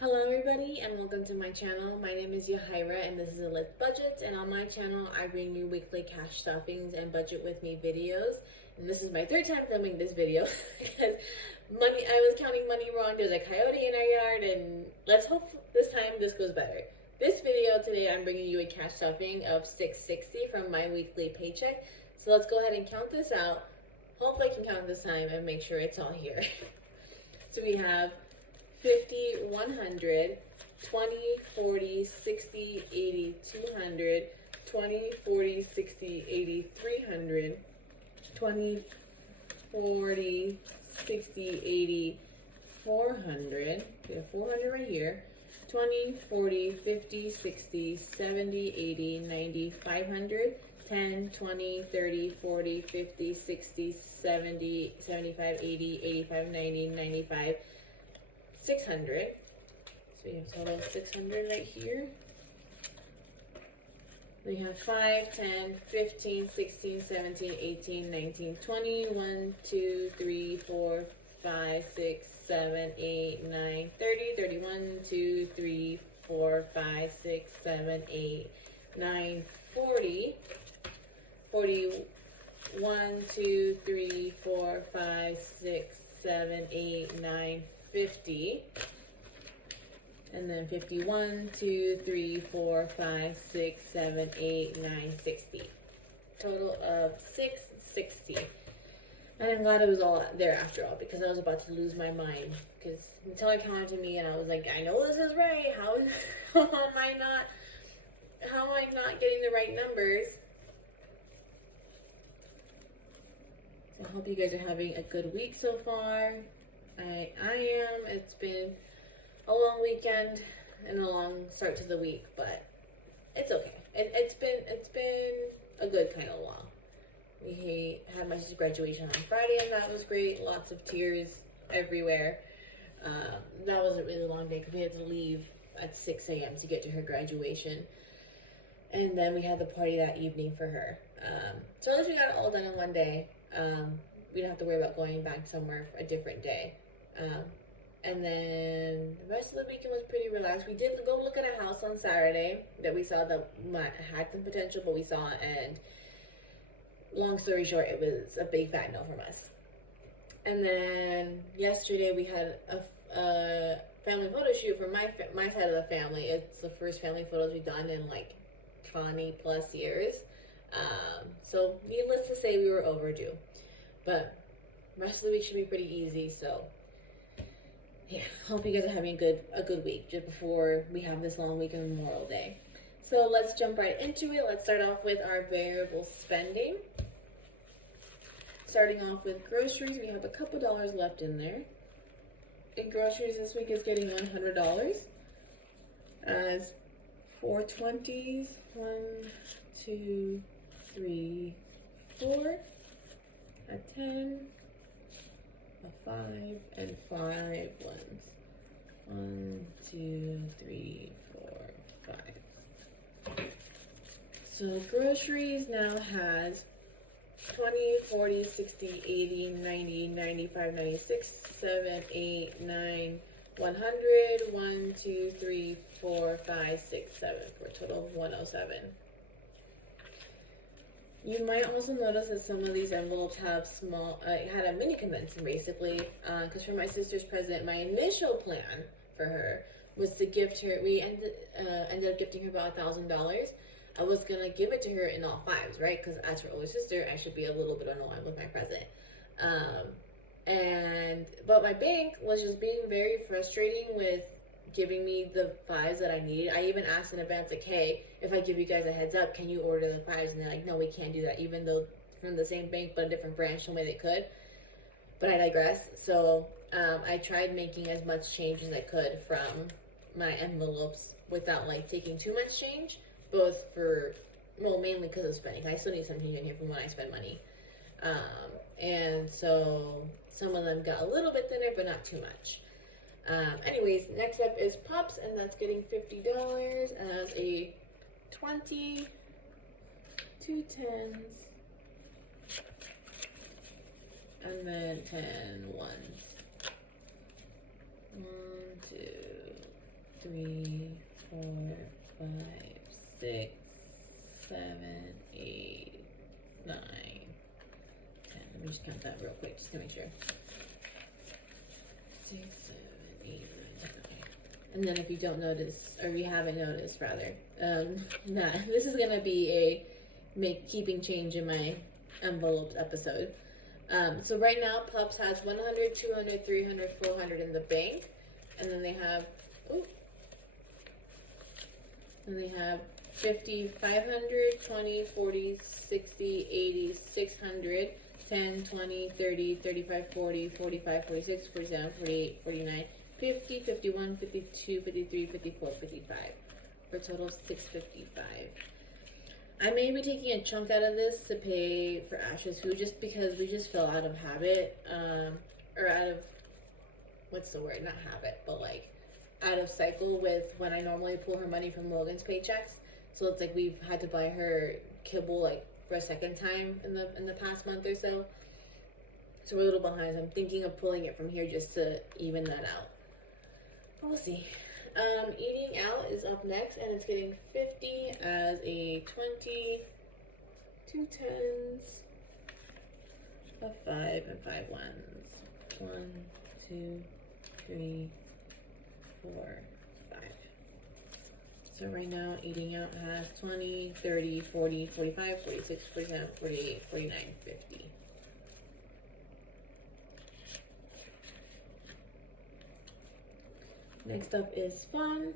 Hello everybody and welcome to my channel. My name is Yahaira and this is Elite Budgets, and on my channel I bring you weekly cash stuffings and budget with me videos. And this is my third time filming this video because I was counting money wrong. There's a coyote in our yard and let's hope this time this goes better. This video today I'm bringing you a cash stuffing of $660 from my weekly paycheck. So let's go ahead and count this out. Hopefully I can count this time and make sure it's all here. So we have 50, 100, 20, 40, 60, 80, 200, 20, 40, 60, 80, 300, 20, 40, 60, 80, 400. We have 400 right here. 20, 40, 50, 60, 70, 80, 90, 500, 10, 20, 30, 40, 50, 60, 70, 75, 80, 85, 90, 95, 600. So we have total 600 right here. We have 5, 10, 15, 16, 17, 18, 19, 20, 1, 2, 3, 4, 5, 6, 7, 8, 9, 30, 31, 2, 3, 4, 5, 6, 7, 8, 9, 40, 41, 2, 3, 4, 5, 6, 7, 8, 9, 50, and then 51, 2, 3, 4, 5, 6, 7, 8, 9, 60. Total of 660. And I'm glad it was all there after all, because I was about to lose my mind. Because until I counted to me and I was like, I know this is right. How am I not getting the right numbers? So I hope you guys are having a good week so far. I am. It's been a long weekend and a long start to the week, but it's okay. It's been a good kind of long. We had my sister's graduation on Friday, and that was great. Lots of tears everywhere. That was a really long day because we had to leave at 6 a.m. to get to her graduation, and then we had the party that evening for her. So at least we got it all done in one day. We don't have to worry about going back somewhere for a different day. And then the rest of the weekend was pretty relaxed. We did go look at a house on Saturday that we saw that had some potential, but we saw it, and long story short, it was a big fat no from us. And then yesterday we had a family photo shoot for my side of the family. It's the first family photos we've done in like 20 plus years. So needless to say, we were overdue. But the rest of the week should be pretty easy, so yeah, hope you guys are having a good week just before we have this long week on Memorial Day. So let's jump right into it. Let's start off with our variable spending. Starting off with groceries, we have a couple dollars left in there. And groceries this week is getting $100 as 4 20s. 1, 2, 3, 4. A 10. A 5 and 5 ones. 1, 2, 3, 4, 5. So groceries now has 20, 40, 60, 80, 90, 95, 96, 7, 8, 9, 100, 1, 2, 3, 4, 5, 6, 7 for a total of 107. You might also notice that some of these envelopes have had a mini convention basically, because for my sister's present, my initial plan for her was to gift her, we ended up gifting her about $1,000. I was gonna give it to her in all fives, right? Because as her older sister, I should be a little bit annoying with my present. But my bank was just being very frustrating with giving me the fives that I needed. I even asked in advance, like, hey, if I give you guys a heads up, can you order the fives? And they're like, no, we can't do that, even though from the same bank but a different branch told me they could. But I digress. So I tried making as much change as I could from my envelopes without like taking too much change, both for, well, mainly because of spending. I still need some change in here from when I spend money. And so some of them got a little bit thinner, but not too much. Anyways, next up is Pups, and that's getting $50 as a 20, 2 10s, and then 10 ones. 1, 2, 3, 4, 5, 6, 7, 8, 9, 10. Let me just count that real quick just to make sure. 6, 7, 8, 9, 10. Okay. And then if you don't notice, or you haven't noticed rather, that this is gonna be a keeping change in my enveloped episode. So right now Pups has 100, 200, 300, 400 in the bank, and then they have 50, 500, 20, 40, 60, 80, 600, 10, 20, 30, 35, 40, 45, 46, 47, 48, 49, 50, 51, 52, 53, 54, 55, for a total of 655. I may be taking a chunk out of this to pay for Ash's food just because we just fell out of habit, or out of, what's the word, not habit, but like out of cycle with when I normally pull her money from Logan's paychecks. So it's like we've had to buy her kibble like for a second time in the past month or so. So we're a little behind. So I'm thinking of pulling it from here just to even that out. We'll see. Eating out is up next, and it's getting 50 as a 20, 2 10s, a 5, and 5 1s. 1, 2, 3, 4, 5. So right now, eating out has 20, 30, 40, 45, 46, 47, 48, 49, 50. Next up is fun,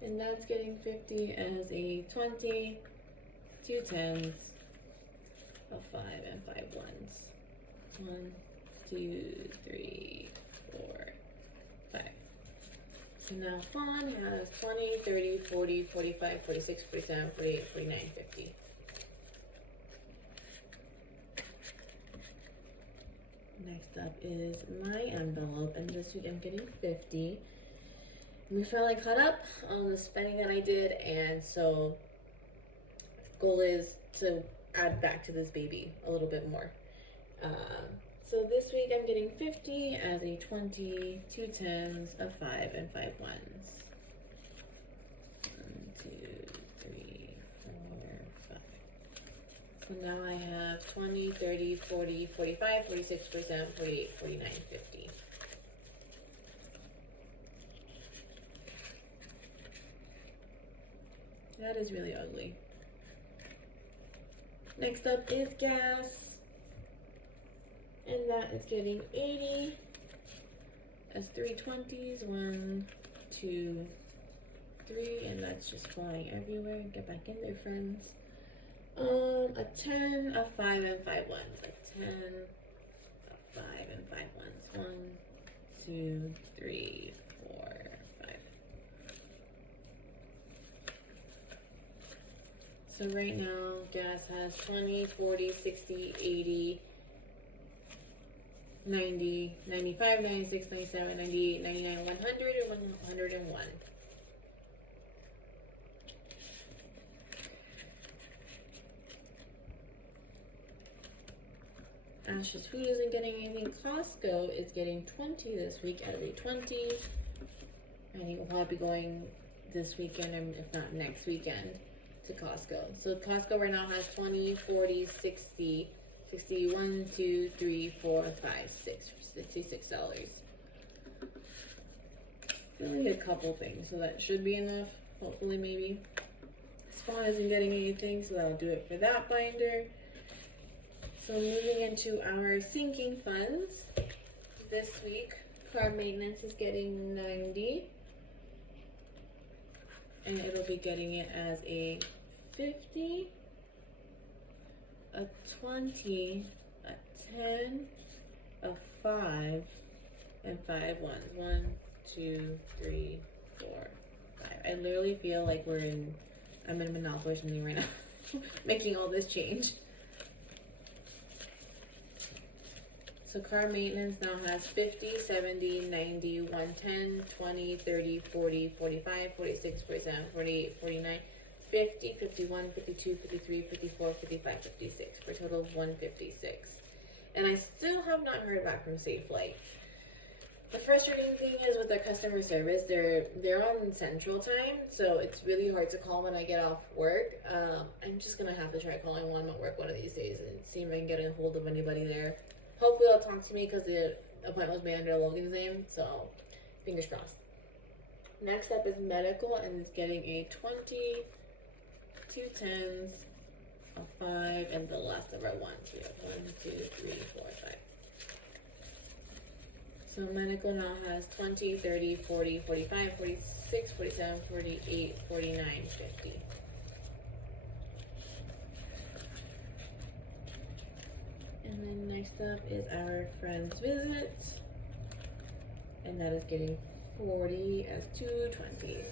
and that's getting 50 as a 20, 2 10s, a 5, and 5 1s. 1, 2, 3, 4, 5. So now fun has 20, 30, 40, 45, 46, 47, 48, 49, 50. Next up is my envelope, and this week I'm getting 50. We finally caught up on the spending that I did, and so goal is to add back to this baby a little bit more. So this week I'm getting 50 as a 20, 2 10s, a 5, and 5 1s. 1, 2, 3, 4, 5. So now I have 20, 30, 40, 45, 46, 47, 48, 49, 50. That is really ugly. Next up is gas. And that is getting 80 as 3 20s. 1, 2, 3. And that's just flying everywhere. Get back in there, friends. A 10, a 5, and 5 1s. A 10, a 5, and 5 1s. 1, 2, 3, 4, 5. So right now, gas has 20, 40, 60, 80, 90, 95, 96, 97, 98, 99, 100, and 101. Ash's food isn't getting anything. Costco is getting 20 this week out of a 20. I think we'll probably be going this weekend, or if not next weekend, to Costco. So Costco right now has 20, 40, 60, 61, 2, 3, 4, 5, 6, $66. Only a couple things, so that should be enough. Hopefully, maybe. Spawn isn't getting anything, so that'll do it for that binder. So moving into our sinking funds, this week, car maintenance is getting 90. And it'll be getting it as a 50, a 20, a 10, a 5, and 5 1s. 1, 2, 3, 4, 5. I literally feel like I'm in a Monopoly or something right now, making all this change. So car maintenance now has 50, 70, 90, 110, 20, 30, 40, 45, 46, 47, 48, 49, 50, 51, 52, 53, 54, 55, 56, for a total of 156. And I still have not heard back from Safe Flight. The frustrating thing is with their customer service, they're on Central Time, so it's really hard to call when I get off work. I'm just gonna have to try calling while I'm at work one of these days and see if I can get a hold of anybody there. Hopefully they'll talk to me because the appointment was made under Logan's name, so fingers crossed. Next up is medical, and it's getting a 20, 2 10s, a 5, and the last of our ones. We have 1, 2, 3, 4, 5. So medical now has 20, 30, 40, 45, 46, 47, 48, 49, 50. And then next up is our friend's visit. And that is getting 40 as 2 20s.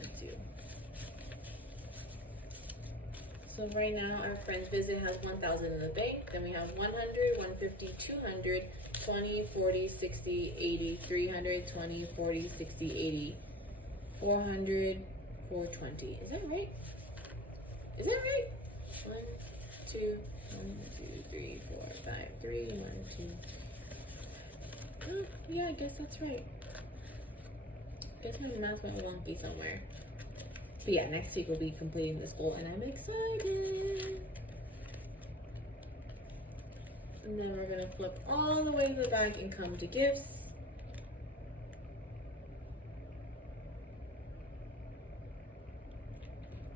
1, 2. So right now our friend's visit has 1,000 in the bank. Then we have 100, 150, 200, 20, 40, 60, 80, 300, 20, 40, 60, 80, 400, 420. Is that right? Is that right? 1, 2, 1, 2, 3, 4, 5, 3, 1, 2. Oh, yeah, I guess that's right. I guess my math went wonky somewhere. But yeah, next week we'll be completing this goal, and I'm excited. And then we're gonna flip all the way to the back and come to gifts.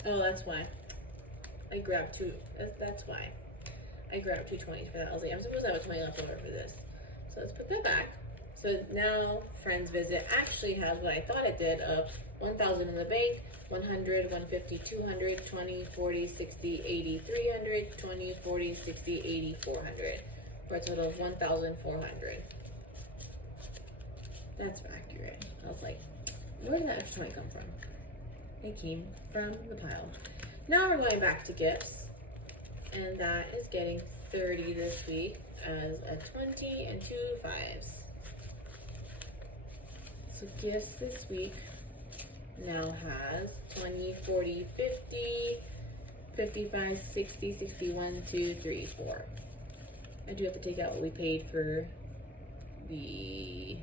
Oh, that's why. I grabbed two. That's why. I grabbed 2 20s for that. I was like, I'm supposed to have a 20 left over for this. So let's put that back. So now friend's visit actually has what I thought it did of 1,000 in the bank, 100, 150, 200, 20, 40, 60, 80, 300, 20, 40, 60, 80, 400. For a total of 1,400. That's accurate. I was like, where did that extra 20 come from? It came from the pile. Now we're going back to gifts. And that is getting 30 this week as a 20 and 2 5s. So gifts this week now has 20, 40, 50, 55, 60, 61, 2, 3, 4. I do have to take out what we paid for the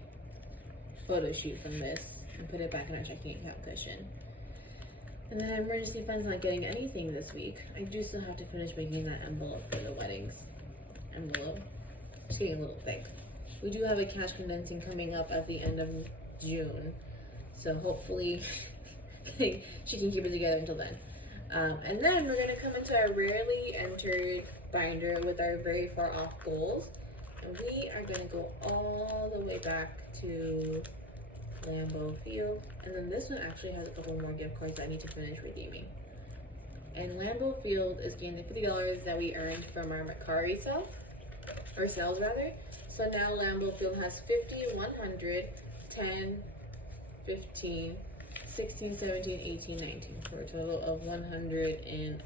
photo shoot from this and put it back in our checking account cushion. And then emergency fund's not getting anything this week. I do still have to finish making that envelope for the weddings. Envelope. It's getting a little thick. We do have a cash condensing coming up at the end of June. So hopefully she can keep it together until then. And then we're going to come into our rarely entered binder with our very far off goals. And we are going to go all the way back to Lambeau Field. And then this one actually has a couple more gift cards that I need to finish redeeming. And Lambeau Field is getting the $50 that we earned from our Mercari sale, or sales rather. So now Lambeau Field has 50, 100, 10, 15, 16, 17, 18, 19 for a total of $119.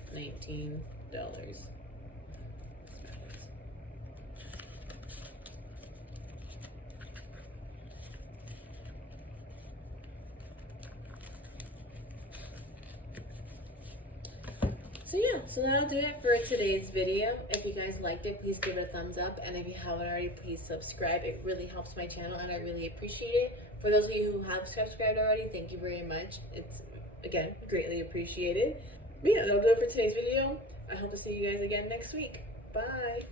So yeah, so that'll do it for today's video. If you guys liked it, please give it a thumbs up. And if you haven't already, please subscribe. It really helps my channel and I really appreciate it. For those of you who have subscribed already, thank you very much. It's, again, greatly appreciated. But yeah, that'll do it for today's video. I hope to see you guys again next week. Bye.